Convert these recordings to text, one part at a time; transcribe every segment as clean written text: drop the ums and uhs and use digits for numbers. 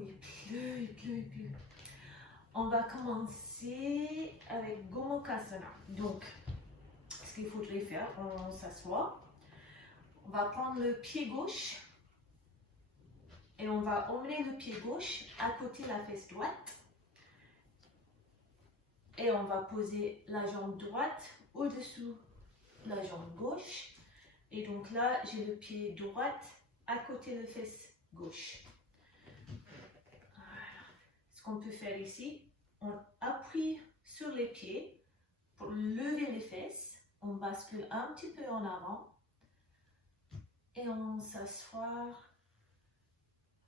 il pleut. On va commencer avec Gomukhasana. Donc, ce qu'il faudrait faire, on s'assoit. On va prendre le pied gauche et on va emmener le pied gauche à côté de la fesse droite. Et on va poser la jambe droite au-dessous de la jambe gauche. Et donc là, j'ai le pied droit à côté de la fesse gauche. Voilà. Ce qu'on peut faire ici, on appuie sur les pieds pour lever les fesses. On bascule un petit peu en avant. Et on s'assoit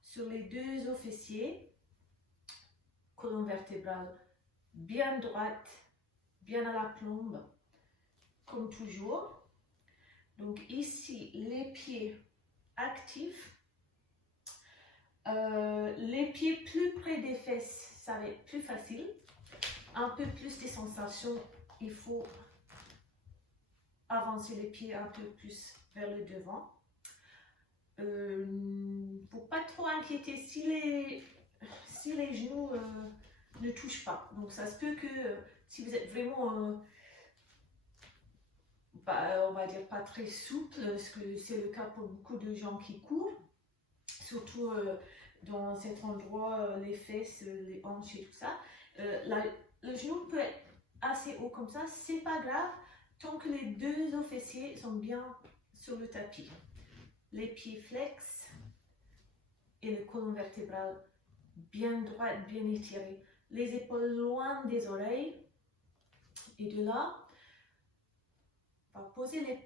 sur les deux os fessiers. Colonne vertébrale bien droite, bien à la plombe, comme toujours. Donc ici, les pieds actifs. Les pieds plus près des fesses, ça va être plus facile. Un peu plus de sensations, il faut avancer les pieds un peu plus vers le devant. Pour pas trop inquiéter si les genoux ne touchent pas. Donc ça se peut que si vous êtes vraiment, on va dire pas très souple, parce que c'est le cas pour beaucoup de gens qui courent, surtout dans cet endroit, les fesses, les hanches et tout ça. Le genou peut être assez haut comme ça, c'est pas grave, tant que les deux os fessiers sont bien sur le tapis. Les pieds flex et le colonne vertébrale bien droite, bien étirée. Les épaules loin des oreilles. Et de là, on va poser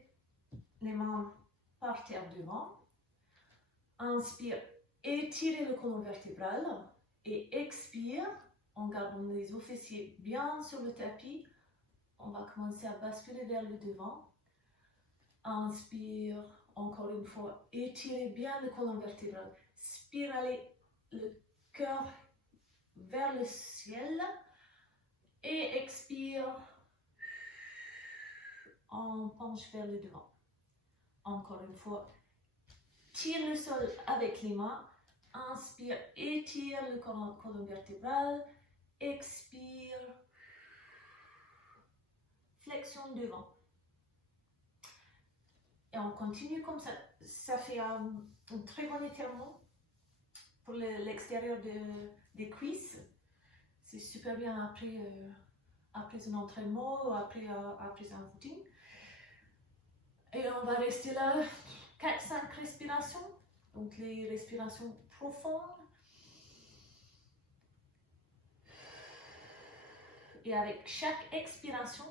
les mains par terre devant. Inspire, étirez le colonne vertébrale. Et expire, en gardant les os fessiers bien sur le tapis. On va commencer à basculer vers le devant. Inspire, encore une fois, étirez bien le colonne vertébrale. Spiralez le cœur vers le ciel. Et expire, on penche vers le devant. Encore une fois, tire le sol avec les mains. Inspire, étire le colonne vertébrale. Expire, flexion devant. Et on continue comme ça. Ça fait un très bon étirement pour l'extérieur des cuisses. C'est super bien après un entraînement ou après un footing. Et on va rester là 4-5 respirations. Donc les respirations profondes. Et avec chaque expiration,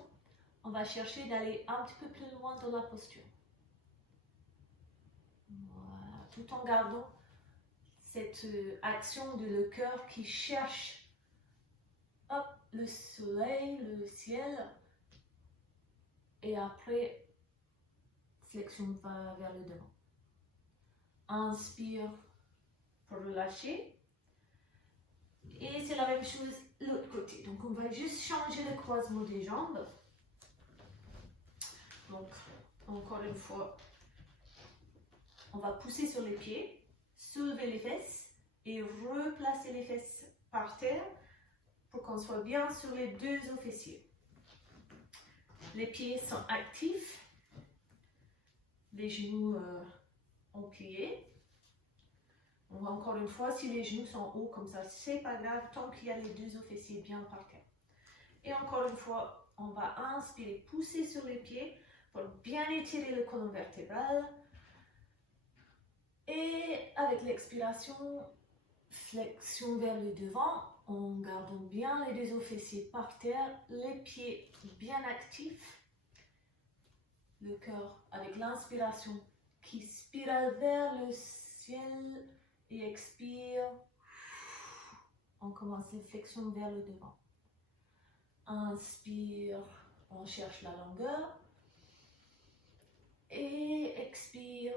on va chercher d'aller un petit peu plus loin dans la posture. Voilà, tout en gardant cette action de le cœur qui cherche le soleil, le ciel. Et après, flexion vers le devant. Inspire pour relâcher. Et c'est la même chose de l'autre côté. Donc on va juste changer le croisement des jambes. Donc encore une fois, on va pousser sur les pieds, soulever les fesses et replacer les fesses par terre pour qu'on soit bien sur les deux os fessiers. Les pieds sont actifs, les genoux ont plié. Donc encore une fois, si les genoux sont hauts comme ça, c'est pas grave tant qu'il y a les deux os fessiers bien par terre. Et encore une fois, on va inspirer, pousser sur les pieds pour bien étirer le colonne vertébrale. Et avec l'expiration, flexion vers le devant, en gardant bien les deux os fessiers par terre, les pieds bien actifs. Le cœur avec l'inspiration qui spirale vers le ciel et expire. On commence les flexions vers le devant. Inspire, on cherche la longueur. Et expire,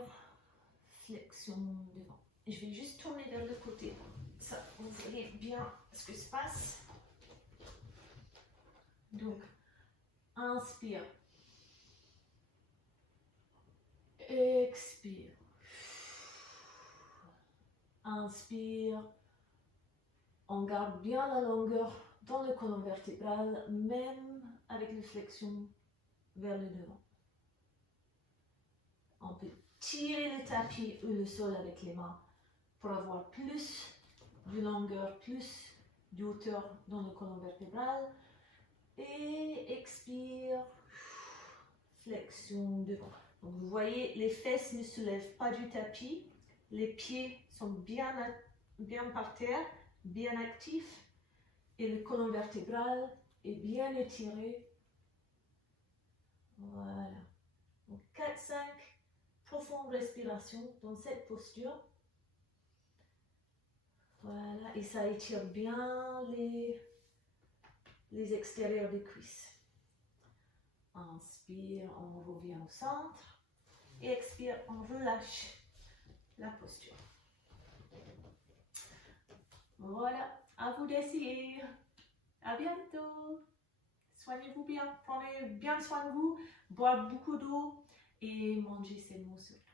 flexion devant. Et je vais juste tourner vers le côté. Ça, vous voyez bien ce qui se passe. Donc, inspire. Expire. Inspire. On garde bien la longueur dans le colonne vertébrale, même avec les flexions vers le devant. On peut tirer le tapis ou le sol avec les mains pour avoir plus de longueur, plus de hauteur dans le colonne vertébrale. Et expire, flexion devant. Donc vous voyez, les fesses ne se lèvent pas du tapis, les pieds sont bien par terre, bien actifs, et le colonne vertébrale est bien étiré. Voilà. Donc 4-5 profondes respirations dans cette posture. Voilà, et ça étire bien les extérieurs des cuisses. Inspire, on revient au centre. Et expire, on relâche la posture. Voilà, à vous d'essayer. À bientôt. Soignez-vous bien, prenez bien soin de vous, boire beaucoup d'eau et mangez sainement surtout.